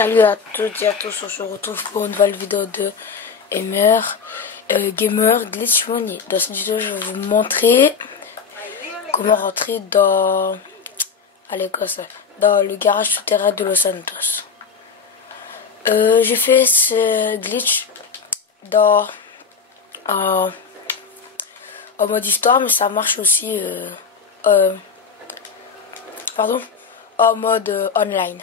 Salut à toutes et à tous, on se retrouve pour une nouvelle vidéo de Gamer Glitch Money. Dans cette vidéo, je vais vous montrer comment rentrer dans le garage souterrain de Los Santos. J'ai fait ce glitch en mode histoire, mais ça marche aussi en mode online.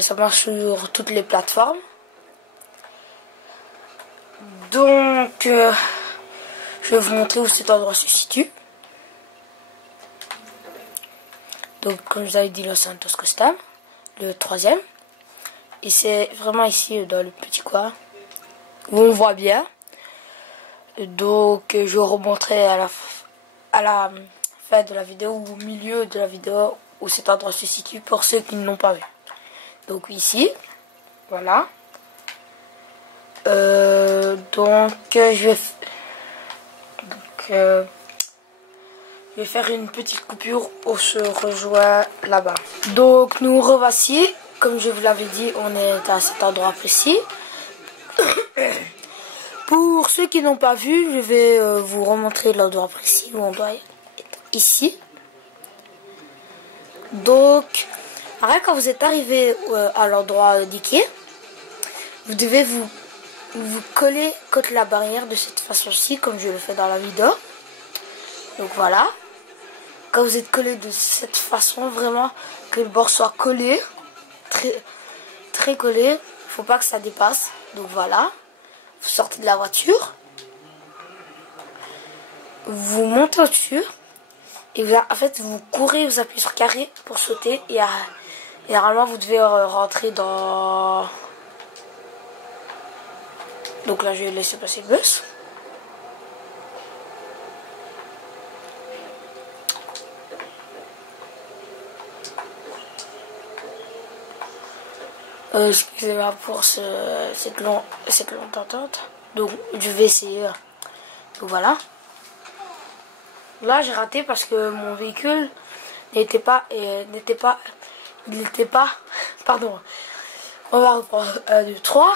Ça marche sur toutes les plateformes. Donc, je vais vous montrer où cet endroit se situe. Donc, comme je vous avais dit, Los Santos Custom, le 3e. Et c'est vraiment ici, dans le petit coin, où on voit bien. Donc, je vous remontrerai à la fin de la vidéo, ou au milieu de la vidéo, où cet endroit se situe, pour ceux qui ne l'ont pas vu. Donc ici, voilà. Je vais faire une petite coupure. On se rejoint là-bas. Donc nous revoici. Comme je vous l'avais dit, on est à cet endroit précis. Pour ceux qui n'ont pas vu, je vais vous remontrer l'endroit précis où on doit être ici. Donc, après, quand vous êtes arrivé à l'endroit indiqué, vous devez vous coller contre la barrière de cette façon-ci, comme je le fais dans la vidéo. Donc voilà. Quand vous êtes collé de cette façon, vraiment, que le bord soit collé, très collé, il ne faut pas que ça dépasse. Donc voilà. Vous sortez de la voiture. Vous montez au-dessus. Et en fait, vous courez, vous appuyez sur carré pour sauter. Et normalement, vous devez rentrer dans... Donc là, je vais laisser passer le bus. Excusez-moi pour cette longue attente. Donc, je vais essayer. Donc voilà. Là, j'ai raté parce que mon véhicule n'était pas, pardon, on va reprendre 1, 2, 3,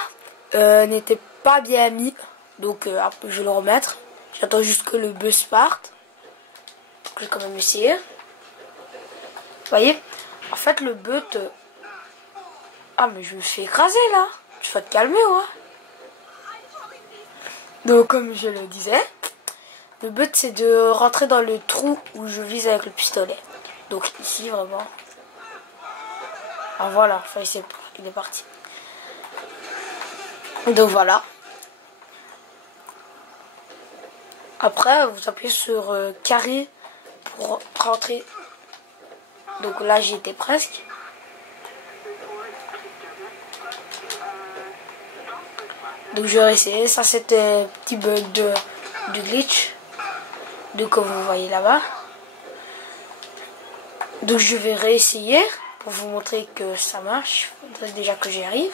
n'était pas bien mis, donc je vais le remettre. J'attends juste que le bus parte. Donc, je vais quand même essayer. Vous voyez, en fait, le but, ah, mais je me fais écraser là. Tu vas te calmer, ouais. Donc, comme je le disais, le but c'est de rentrer dans le trou où je vise avec le pistolet. Donc ici vraiment. Ah voilà, enfin, il est parti. Donc voilà. Après vous appuyez sur carré pour rentrer. Donc là j'y étais presque. Donc je vais essayer. Ça c'était un petit bug de glitch. Donc comme vous voyez là-bas. Donc je vais réessayer pour vous montrer que ça marche. Déjà que j'y arrive.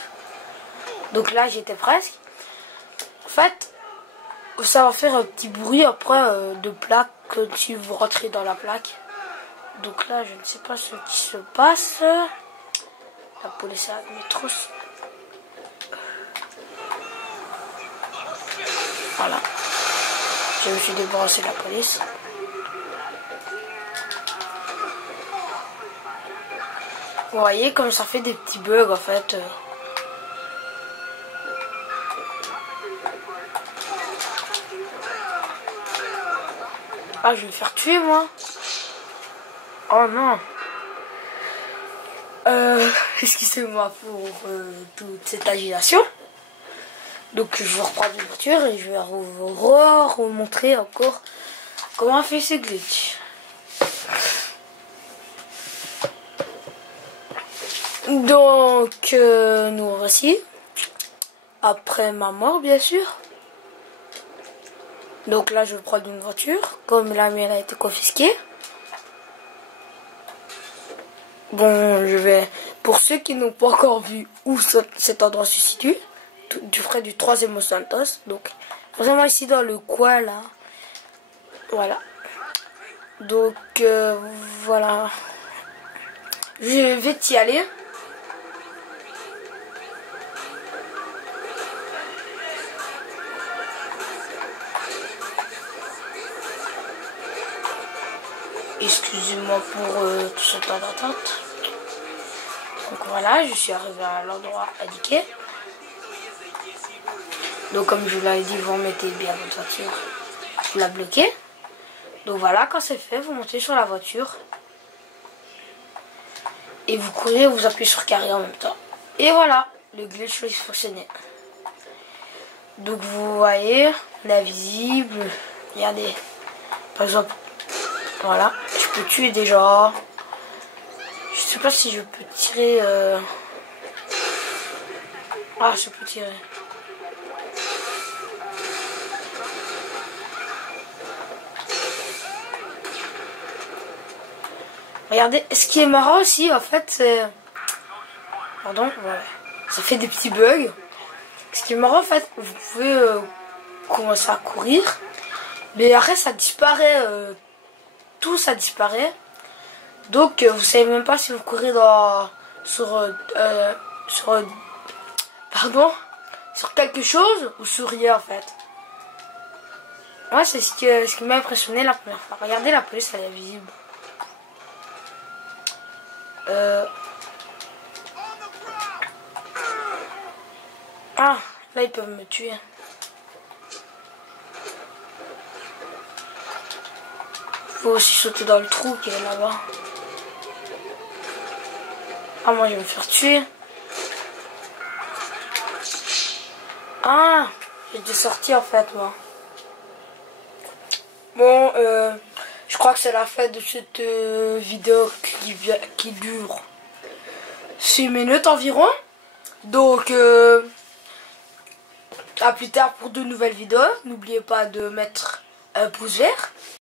Donc là j'étais presque. En fait, ça va faire un petit bruit après de plaque si vous rentrez dans la plaque. Donc là je ne sais pas ce qui se passe. La police a mis trop. Voilà. Je me suis débarrassé de la police. Vous voyez comme ça fait des petits bugs en fait. Ah, je vais me faire tuer moi. Oh non. Excusez-moi pour toute cette agitation. Donc je vais reprendre une voiture et je vais vous remontrer encore comment on fait ce glitch. Donc nous voici après ma mort bien sûr. Donc là je vais prendre une voiture comme la mienne a été confisquée. Bon, je vais, pour ceux qui n'ont pas encore vu où cet endroit se situe, du frais du 3e Los Santos, donc vraiment ici dans le coin là, voilà. Donc voilà, je vais y aller. Excusez-moi pour tout ce tas d'attente. Donc voilà, je suis arrivé à l'endroit indiqué. Donc comme je vous l'avais dit, vous remettez bien votre voiture, vous la bloquez. Donc voilà, quand c'est fait, vous montez sur la voiture. Et vous courez, vous appuyez sur carré en même temps. Et voilà, le glitch va fonctionner. Donc vous voyez, on est invisible. Regardez, par exemple, voilà, je peux tuer des gens. Je sais pas si je peux tirer. Ah, je peux tirer. Regardez, ce qui est marrant aussi, en fait, c'est... Pardon, ouais. Ça fait des petits bugs. Ce qui est marrant, en fait, vous pouvez commencer à courir. Mais après, ça disparaît. Tout, ça disparaît. Donc, vous savez même pas si vous courez pardon, sur quelque chose ou sur rien, en fait. Moi, c'est ce qui m'a impressionné la première fois. Regardez, la police, elle est visible. Ah, là ils peuvent me tuer. Faut aussi sauter dans le trou qui est là-bas. Ah, moi je vais me faire tuer. Ah, j'étais sorti en fait moi. Bon, je crois que c'est la fin de cette vidéo qui dure 6 minutes environ. Donc, à plus tard pour de nouvelles vidéos. N'oubliez pas de mettre un pouce vert.